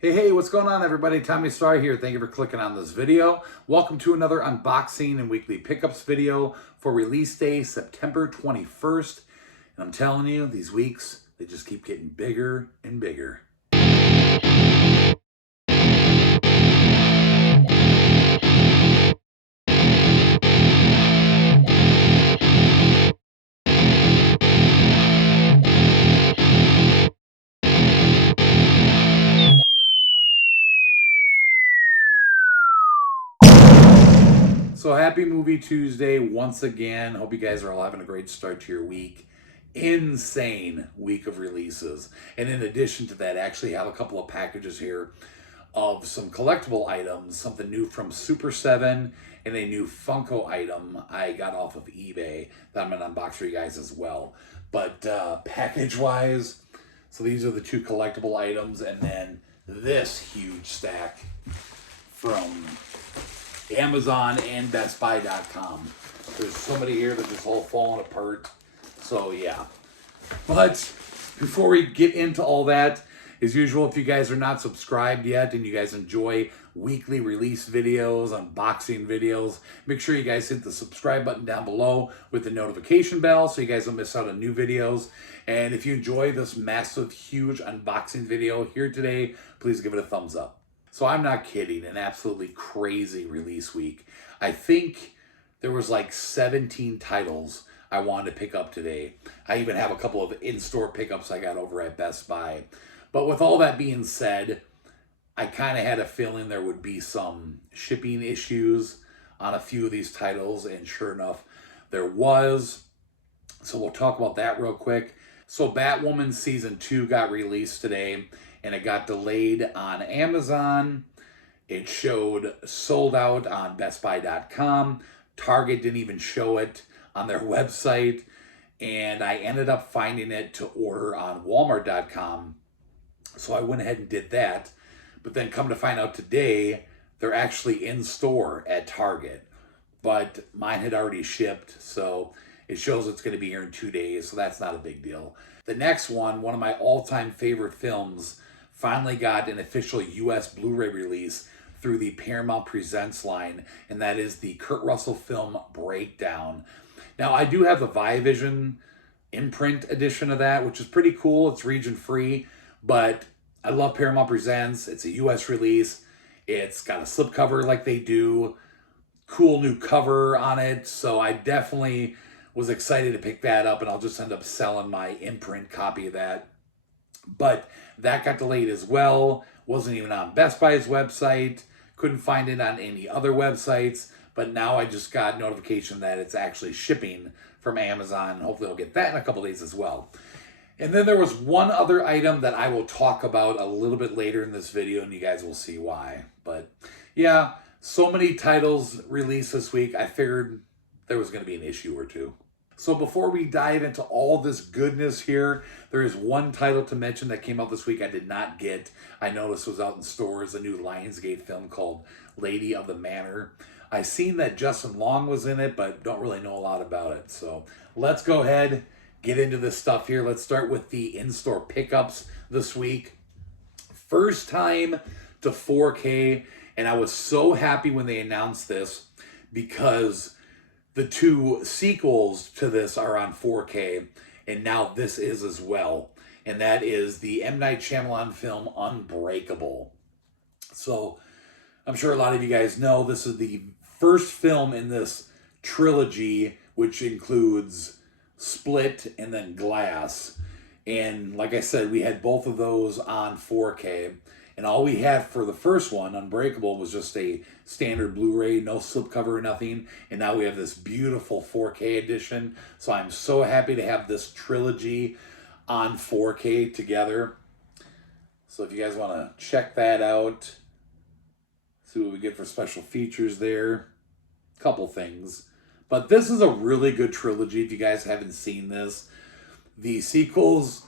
Hey, what's going on, everybody? Tommy Star here. Thank you for clicking on this video. Welcome to another unboxing and weekly pickups video for release day, September 21st. And I'm telling you, these weeks, they just keep getting bigger and bigger. So happy Movie Tuesday once again. Hope you guys are all having a great start to your week. Insane week of releases. And in addition to that, I actually have a couple of packages here of some collectible items, something new from Super7 and a new Funko item I got off of eBay that I'm going to unbox for you guys as well. But package-wise, so these are the two collectible items, and then this huge stack from Amazon and BestBuy.com. There's so many here that just all falling apart. So yeah. But before we get into all that, as usual, if you guys are not subscribed yet and you guys enjoy weekly release videos, unboxing videos, make sure you guys hit the subscribe button down below with the notification bell so you guys don't miss out on new videos. And if you enjoy this massive, huge unboxing video here today, please give it a thumbs up. So I'm not kidding, an absolutely crazy release week. I think there was like 17 titles I wanted to pick up today. I even have a couple of in-store pickups I got over at Best Buy. But with all that being said, I kind of had a feeling there would be some shipping issues on a few of these titles, and sure enough, there was. So we'll talk about that real quick. So Batwoman Season 2 got released today, and it got delayed on Amazon. It showed sold out on BestBuy.com. Target didn't even show it on their website, and I ended up finding it to order on Walmart.com. So I went ahead and did that, but then come to find out today, they're actually in store at Target, but mine had already shipped, so it shows it's going to be here in 2 days, so that's not a big deal. The next one of my all-time favorite films, finally got an official US Blu Ray release through the Paramount Presents line, and that is the Kurt Russell film Breakdown. Now, I do have the Viavision imprint edition of that, which is pretty cool. It's region-free, but I love Paramount Presents. It's a US release. It's got a slipcover like they do. Cool new cover on it, so I definitely was excited to pick that up, and I'll just end up selling my imprint copy of that. But that got delayed as well. Wasn't even on Best Buy's website. Couldn't find it on any other websites. But now I just got notification that it's actually shipping from Amazon. Hopefully I'll get that in a couple days as well. And then there was one other item that I will talk about a little bit later in this video, and you guys will see why. But yeah, so many titles released this week. I figured there was going to be an issue or two. So before we dive into all this goodness here, there is one title to mention that came out this week I did not get. I noticed was out in stores, a new Lionsgate film called Lady of the Manor. I seen that Justin Long was in it, but don't really know a lot about it. So let's go ahead, get into this stuff here. Let's start with the in-store pickups this week. First time to 4K, and I was so happy when they announced this because the two sequels to this are on 4K, and now this is as well. And that is the M. Night Shyamalan film Unbreakable. So I'm sure a lot of you guys know this is the first film in this trilogy, which includes Split and then Glass. And like I said, we had both of those on 4K. And all we had for the first one, Unbreakable, was just a standard Blu-ray, no slipcover or nothing. And now we have this beautiful 4K edition. So I'm so happy to have this trilogy on 4K together. So if you guys want to check that out, see what we get for special features there. Couple things. But this is a really good trilogy if you guys haven't seen this. The sequels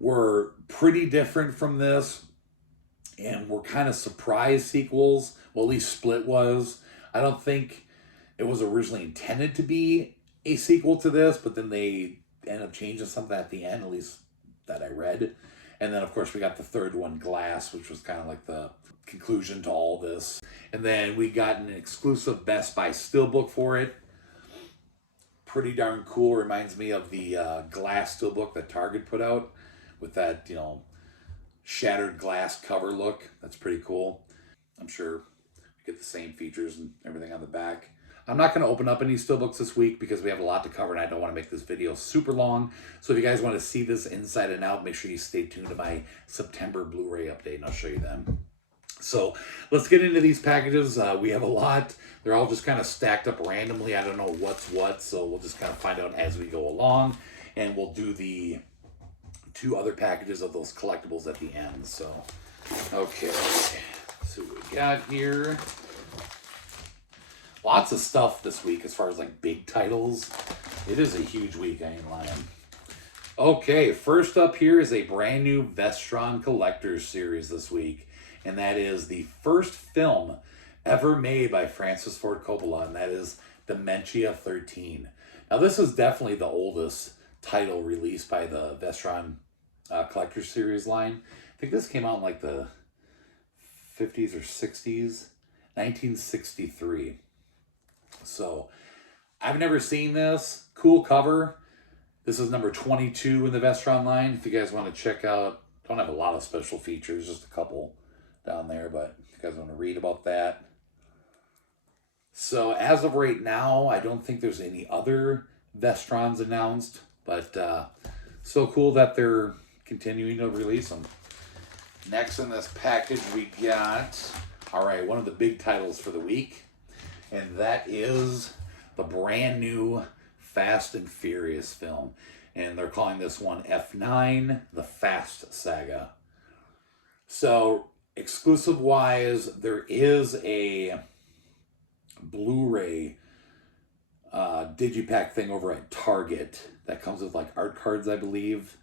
were pretty different from this, and were kind of surprise sequels. Well, at least Split was. I don't think it was originally intended to be a sequel to this, but then they ended up changing something at the end, at least that I read. And then, of course, we got the third one, Glass, which was kind of like the conclusion to all this. And then we got an exclusive Best Buy steelbook for it. Pretty darn cool. Reminds me of the Glass steelbook that Target put out with that, shattered glass cover look. That's pretty cool. I'm sure we get the same features and everything on the back. I'm not going to open up any steelbooks this week because we have a lot to cover and I don't want to make this video super long. So if you guys want to see this inside and out, make sure you stay tuned to my September Blu Ray update and I'll show you them. So let's get into these packages. We have a lot. They're all just kind of stacked up randomly. I don't know what's what, so we'll just kind of find out as we go along. And we'll do the 2 other packages of those collectibles at the end. So, okay. So what we got here. Lots of stuff this week as far as like big titles. It is a huge week, I ain't lying. Okay, first up here is a brand new Vestron Collectors series this week. And that is the first film ever made by Francis Ford Coppola, and that is Dementia 13. Now, this is definitely the oldest title released by the Vestron Collectors series line. I think this came out in like the 50s or 60s, 1963. So, I've never seen this. Cool cover. This is number 22 in the Vestron line. If you guys want to check out, don't have a lot of special features, just a couple down there, but if you guys want to read about that. So as of right now, I don't think there's any other Vestrons announced, but so cool that they're continuing to release them. Next in this package we got, all right, one of the big titles for the week, and that is the brand new Fast and Furious film. And they're calling this one F9, the Fast Saga. So exclusive wise, there is a Blu Ray digipack thing over at Target that comes with like art cards, I believe,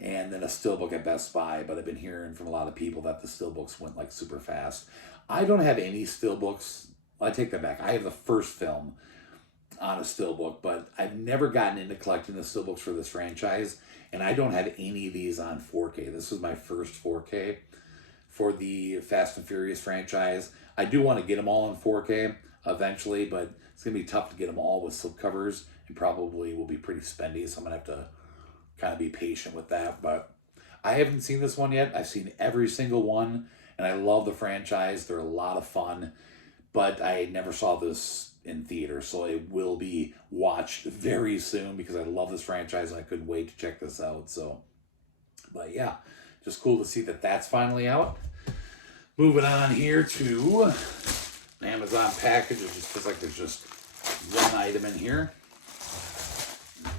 and then a steelbook at Best Buy. But I've been hearing from a lot of people that the steelbooks went like super fast. I don't have any steelbooks. I take that back. I have the first film on a steelbook, but I've never gotten into collecting the steelbooks for this franchise, and I don't have any of these on 4K. This is my first 4K for the Fast and Furious franchise. I do want to get them all in 4K eventually, but it's going to be tough to get them all with slipcovers and probably will be pretty spendy, so I'm going to have to kind of be patient with that. But I haven't seen this one yet. I've seen every single one, and I love the franchise. They're a lot of fun, but I never saw this in theater, so it will be watched very soon because I love this franchise and I couldn't wait to check this out. So, but yeah, just cool to see that that's finally out. Moving on here to an Amazon package. It just feels like there's just one item in here.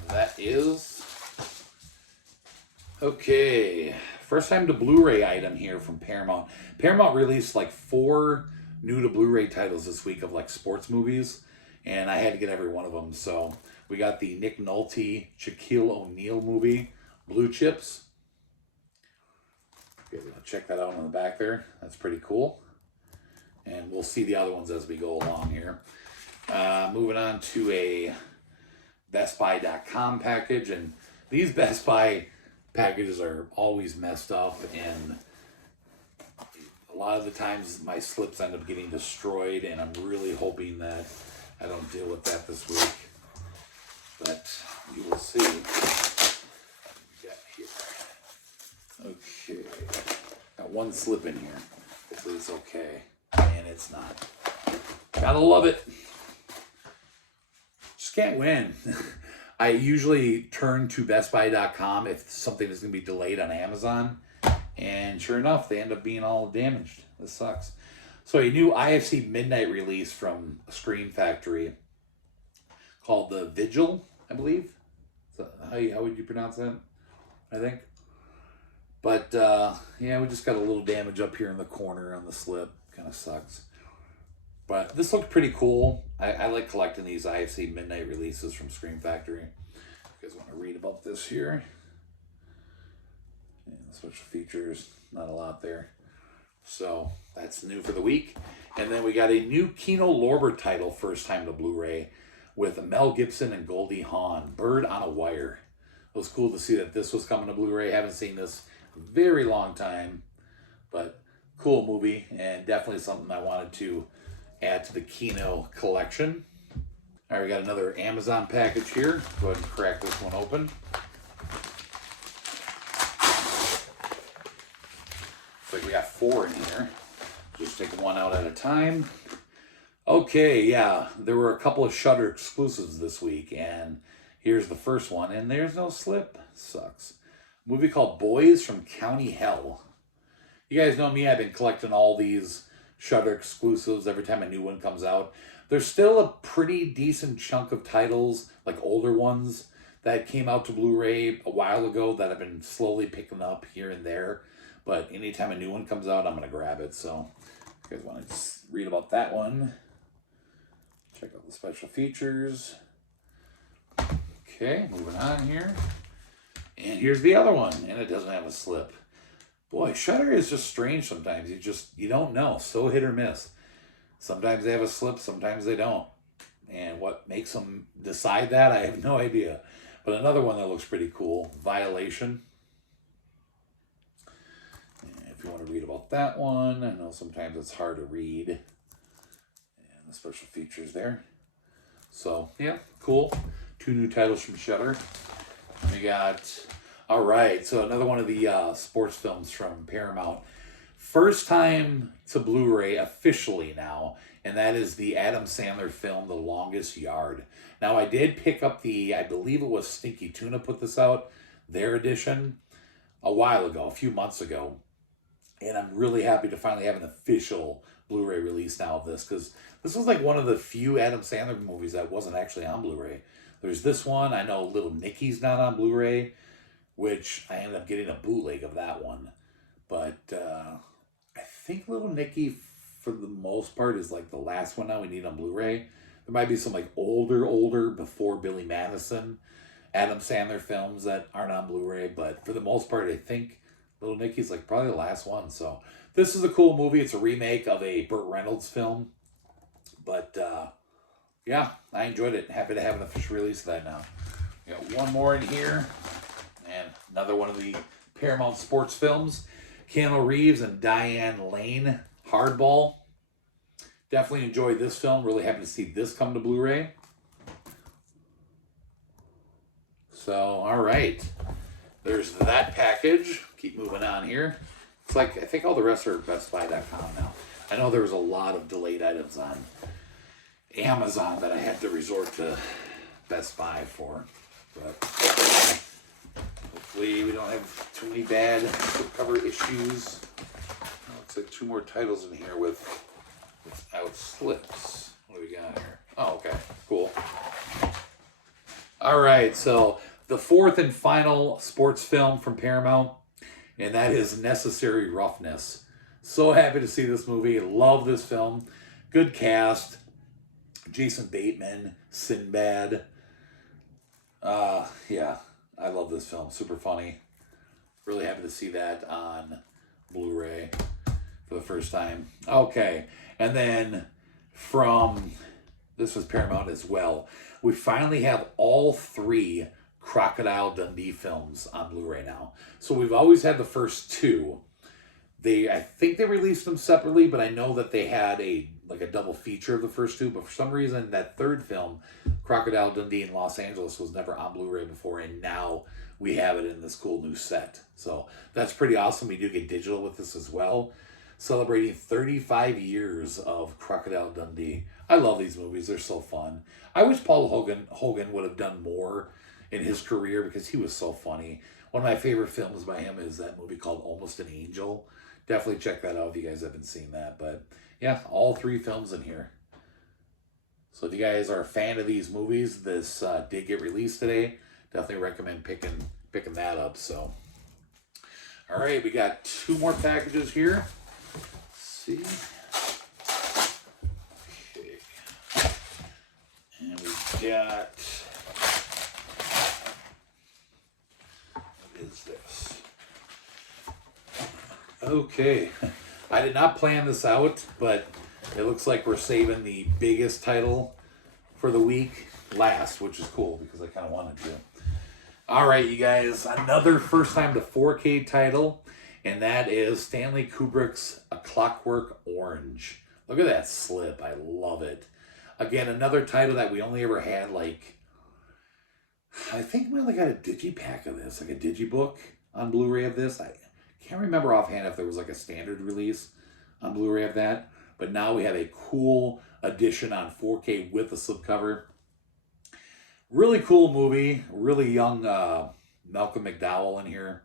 That is, okay, first time to Blu Ray item here from Paramount. Paramount released like 4 new to Blu Ray titles this week of like sports movies, and I had to get every one of them. So we got the Nick Nolte, Shaquille O'Neal movie, Blue Chips. Okay, check that out on the back there. That's pretty cool. And we'll see the other ones as we go along here. Moving on to a BestBuy.com package, and these Best Buy packages are always messed up, and a lot of the times my slips end up getting destroyed, and I'm really hoping that I don't deal with that this week. But you will see. What we got here. Okay. Got one slip in here. Hopefully it's okay. And it's not. Gotta love it. Just can't win. I usually turn to BestBuy.com if something is going to be delayed on Amazon. And sure enough, they end up being all damaged. This sucks. So a new IFC midnight release from Screen Factory called the Vigil, I believe. So how would you pronounce that? I think. But yeah, we just got a little damage up here in the corner on the slip. Kind of sucks. But this looked pretty cool. I like collecting these IFC midnight releases from Screen Factory. If you guys want to read about this here. Special features, not a lot there. So that's new for the week. And then we got a new Kino Lorber title, first time to Blu Ray, with Mel Gibson and Goldie Hawn, Bird on a Wire. It was cool to see that this was coming to Blu Ray. Haven't seen this very long time, but cool movie, and definitely something I wanted to add to the Kino collection. All right, we got another Amazon package here. Go ahead and crack this one open. Looks like we got 4 in here. Just take one out at a time. Okay, yeah, there were a couple of Shudder exclusives this week, and here's the first one, and there's no slip. Sucks. A movie called Boys from County Hell. You guys know me, I've been collecting all these Shudder exclusives every time a new one comes out. There's still a pretty decent chunk of titles, like older ones, that came out to Blu Ray a while ago that I've been slowly picking up here and there. But anytime a new one comes out, I'm going to grab it. So if you guys want to just read about that one, check out the special features. Okay, moving on here. And here's the other one, and it doesn't have a slip. Boy, Shudder is just strange sometimes. You don't know. So hit or miss. Sometimes they have a slip, sometimes they don't. And what makes them decide that, I have no idea. But another one that looks pretty cool, Violation. And if you want to read about that one, I know sometimes it's hard to read. And the special features there. So, yeah, cool. 2 new titles from Shudder. We got, all right, so another one of the sports films from Paramount. First time to Blu Ray officially now, and that is the Adam Sandler film, The Longest Yard. Now, I did pick up I believe it was Stinky Tuna put this out, their edition, a while ago, a few months ago. And I'm really happy to finally have an official Blu Ray release now of this, because this was like one of the few Adam Sandler movies that wasn't actually on Blu Ray. There's this one. I know Little Nicky's not on Blu Ray, which I ended up getting a bootleg of that one. But I think Little Nicky, for the most part, is like the last one now we need on Blu Ray. There might be some like older, before Billy Madison, Adam Sandler films that aren't on Blu Ray. But for the most part, I think Little Nicky's like probably the last one. So this is a cool movie. It's a remake of a Burt Reynolds film. But yeah, I enjoyed it. Happy to have an official release of that now. We got one more in here. And another one of the Paramount sports films. Keanu Reeves and Diane Lane, Hardball. Definitely enjoyed this film. Really happy to see this come to Blu Ray. So, all right. There's that package. Keep moving on here. It's like, I think all the rest are BestBuy.com now. I know there was a lot of delayed items on Amazon that I had to resort to Best Buy for. But hopefully we don't have too many bad cover issues. Looks like 2 more titles in here without slips. What do we got here? Oh, okay. Cool. All right, so the 4th and final sports film from Paramount, and that is Necessary Roughness. So happy to see this movie. Love this film. Good cast. Jason Bateman, Sinbad. Yeah, I love this film. Super funny. Really happy to see that on Blu Ray for the first time. Okay, and then this was Paramount as well. We finally have all 3 Crocodile Dundee films on Blu Ray now. So we've always had the first 2. I think they released them separately, but I know that they had a double feature of the first 2, but for some reason that 3rd film, Crocodile Dundee in Los Angeles, was never on Blu Ray before, and now we have it in this cool new set. So that's pretty awesome. We do get digital with this as well, celebrating 35 years of Crocodile Dundee. I love these movies. They're so fun. I wish Paul Hogan would have done more in his career because he was so funny. One of my favorite films by him is that movie called Almost an Angel. Definitely check that out if you guys haven't seen that. But yeah, all 3 films in here. So if you guys are a fan of these movies, this did get released today. Definitely recommend picking that up. So, all right, we got 2 more packages here. Let's see. Okay. And we got, what is this? Okay, I did not plan this out, but it looks like we're saving the biggest title for the week last, which is cool because I kind of wanted to. All right, you guys, another first time to 4K title, and that is Stanley Kubrick's A Clockwork Orange. Look at that slip. I love it. Again, another title that we only ever had, like, I think we only got a digipack of this, like a digibook on Blu Ray of this. I can't remember offhand if there was like a standard release on Blu Ray of that, but now we have a cool edition on 4K with the slipcover. Really cool movie. Really young Malcolm McDowell in here.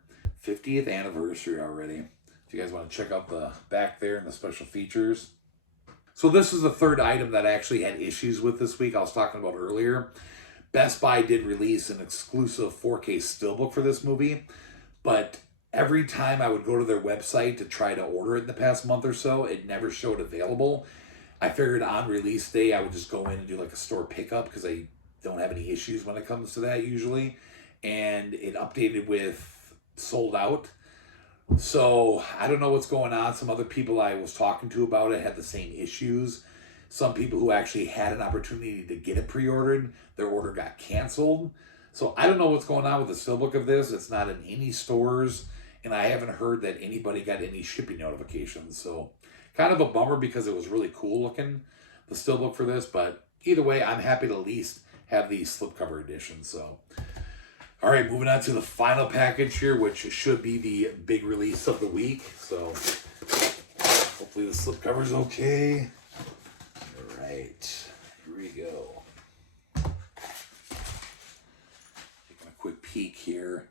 50th anniversary already. If you guys want to check out the back there and the special features. So this is the third item that I actually had issues with this week. I was talking about earlier. Best Buy did release an exclusive 4K steelbook for this movie, but every time I would go to their website to try to order it in the past month or so, it never showed available. I figured on release day I would just go in and do like a store pickup because I don't have any issues when it comes to that usually. And it updated with sold out. So I don't know what's going on. Some other people I was talking to about it had the same issues. Some people who actually had an opportunity to get it pre-ordered, their order got canceled. So I don't know what's going on with the steelbook of this. It's not in any stores, and I haven't heard that anybody got any shipping notifications. So kind of a bummer because it was really cool looking, the steelbook for this. But either way, I'm happy to at least have the slipcover edition. So, all right, moving on to the final package here, which should be the big release of the week. So hopefully the slipcover's okay. All right, here we go. Taking a quick peek here.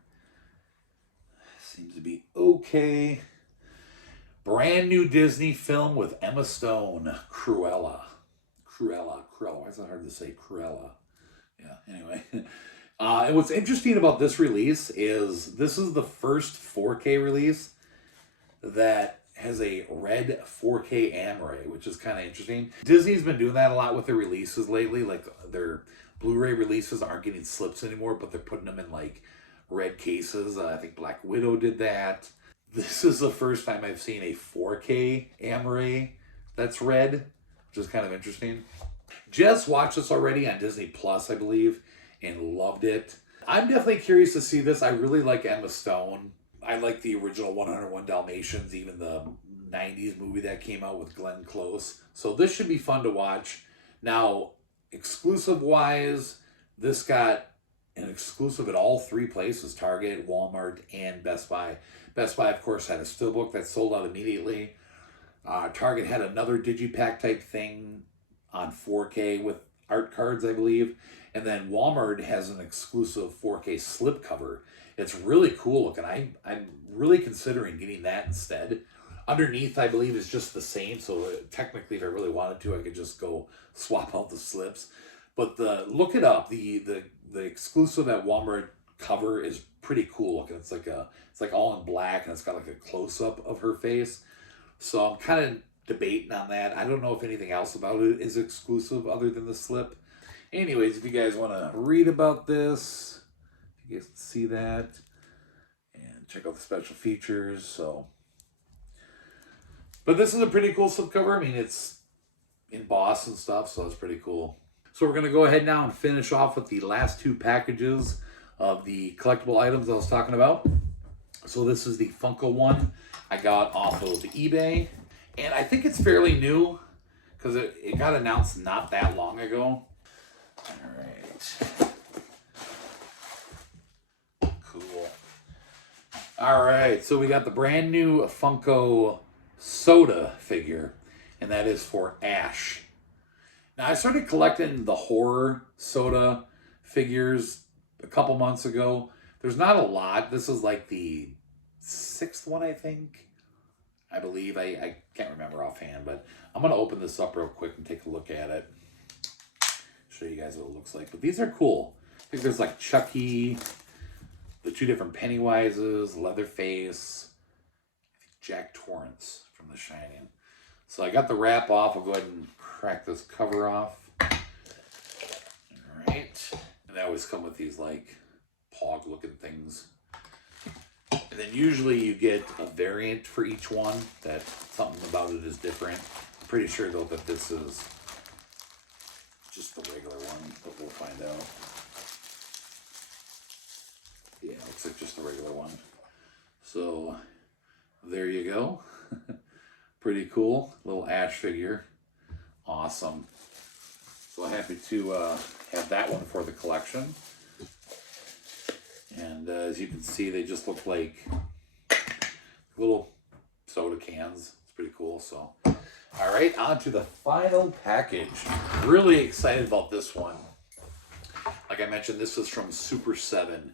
Seems to be okay. Brand new Disney film with Emma Stone, Cruella. Cruella. Why is that hard to say? Cruella. Yeah, anyway. And what's interesting about this release is this is the first 4K release that has a red 4K AMRAY, which is kind of interesting. Disney's been doing that a lot with their releases lately. Like their Blu-ray releases aren't getting slips anymore, but they're putting them in like red cases. I think Black Widow did that. This is the first time I've seen a 4K AMRAY that's red, which is kind of interesting. Jess watched this already on Disney Plus, I believe, and loved it. I'm definitely curious to see this. I really like Emma Stone. I like the original 101 Dalmatians, even the 90s movie that came out with Glenn Close. So this should be fun to watch. Now, exclusive-wise, this got an exclusive at all three places, Target, Walmart, and Best Buy. Best Buy, of course, had a steelbook that sold out immediately. Target had another digipack type thing on 4K with art cards, I believe. And then Walmart has an exclusive 4K slipcover. It's really cool looking. I'm really considering getting that instead. Underneath, I believe, is just the same. So technically, if I really wanted to, I could just go swap out the slips. But look it up. The exclusive at Walmart cover is pretty cool looking. It's like all in black, and it's got like a close up of her face. So I'm kind of debating on that. I don't know if anything else about it is exclusive other than the slip. Anyways, if you guys want to read about this, you guys can see that and check out the special features. So, but this is a pretty cool slipcover. I mean, it's embossed and stuff, so it's pretty cool. So we're going to go ahead now and finish off with the last two packages of the collectible items I was talking about. So this is the Funko one I got off of eBay. And I think it's fairly new because it got announced not that long ago. All right. Cool. All right. So we got the brand new Funko soda figure, and that is for Ash. Now, I started collecting the horror soda figures a couple months ago. There's not a lot. This is like the 6th one, I think. I believe. I can't remember offhand, but I'm going to open this up real quick and take a look at it. Show you guys what it looks like. But these are cool. I think there's like Chucky, the two different Pennywises, Leatherface, I think Jack Torrance from The Shining. So I got the wrap off. I'll go ahead and crack this cover off. All right. And they always come with these like pog looking things. And then usually you get a variant for each one that something about it is different. I'm pretty sure though that this is just the regular one, but we'll find out. Yeah, it looks like just a regular one. So there you go. Pretty cool. Little Ash figure. Awesome. So happy to have that one for the collection. And as you can see, they just look like little soda cans. It's pretty cool. So, all right, on to the final package. Really excited about this one. Like I mentioned, this is from Super7,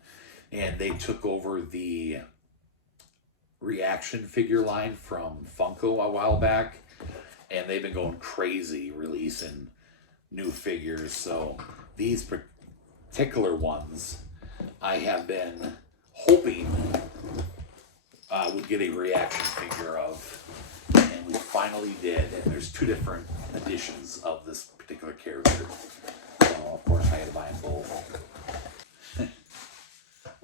and they took over the reaction figure line from Funko a while back, and they've been going crazy releasing new figures. So these particular ones I have been hoping would get a reaction figure of, and we finally did. And there's two different editions of this particular character, so of course I had to buy them both.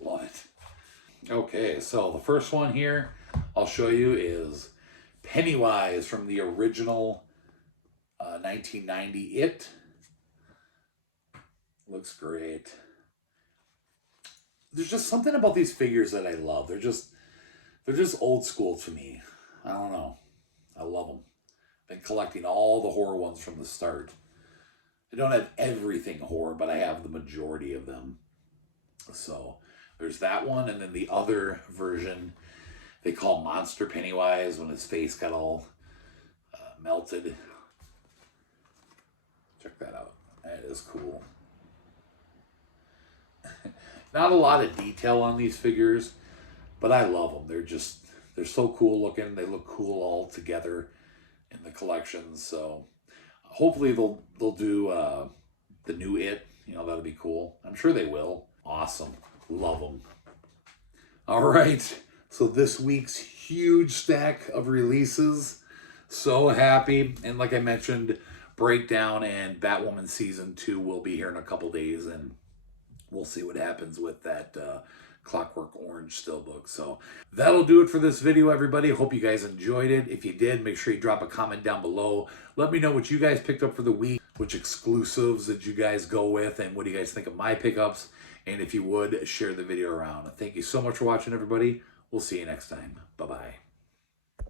Love it. Okay, so the first one here I'll show you is Pennywise from the original 1990 It. Looks great. There's just something about these figures that I love. They're just old school to me. I don't know. I love them. Been collecting all the horror ones from the start. I don't have everything horror, but I have the majority of them. So there's that one, and then the other version they call Monster Pennywise when his face got all melted. Check that out. That is cool. Not a lot of detail on these figures, but I love them. They're so cool looking. They look cool all together in the collection. So hopefully they'll do the new It. You know, that'll be cool. I'm sure they will. Awesome. Love them. All right. So this week's huge stack of releases. So happy. And like I mentioned, Breakdown and Batwoman Season 2 will be here in a couple days, and we'll see what happens with that Clockwork Orange steelbook. So that'll do it for this video, everybody. Hope you guys enjoyed it. If you did, make sure you drop a comment down below. Let me know what you guys picked up for the week, which exclusives did you guys go with, and what do you guys think of my pickups? And if you would, share the video around. Thank you so much for watching, everybody. We'll see you next time. Bye-bye.